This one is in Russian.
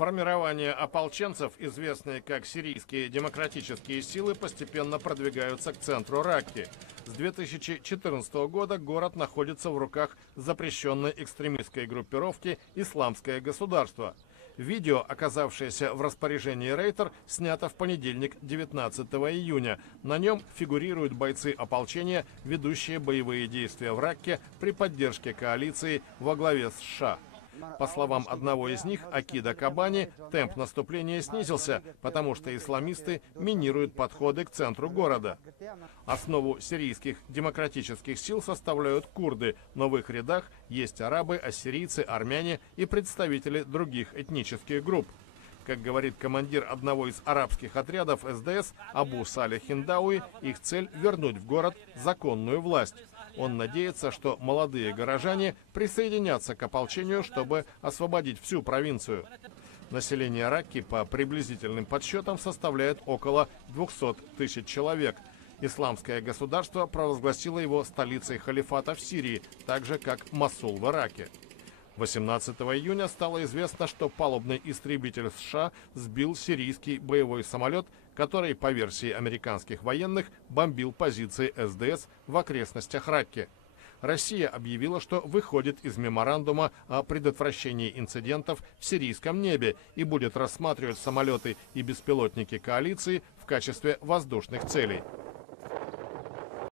Формирование ополченцев, известные как сирийские демократические силы, постепенно продвигаются к центру Ракки. С 2014 года город находится в руках запрещенной экстремистской группировки «Исламское государство». Видео, оказавшееся в распоряжении Рейтер, снято в понедельник, 19 июня. На нем фигурируют бойцы ополчения, ведущие боевые действия в Ракке при поддержке коалиции во главе с США. По словам одного из них, Акида Кабани, темп наступления снизился, потому что исламисты минируют подходы к центру города. Основу сирийских демократических сил составляют курды, но в их рядах есть арабы, ассирийцы, армяне и представители других этнических групп. Как говорит командир одного из арабских отрядов СДС Абу Салих Хиндауи, их цель – вернуть в город законную власть. Он надеется, что молодые горожане присоединятся к ополчению, чтобы освободить всю провинцию. Население Ракки по приблизительным подсчетам составляет около 200 тысяч человек. Исламское государство провозгласило его столицей халифата в Сирии, так же как Мосул в Ираке. 18 июня стало известно, что палубный истребитель США сбил сирийский боевой самолет, который, по версии американских военных, бомбил позиции СДС в окрестностях Ракки. Россия объявила, что выходит из меморандума о предотвращении инцидентов в сирийском небе и будет рассматривать самолеты и беспилотники коалиции в качестве воздушных целей.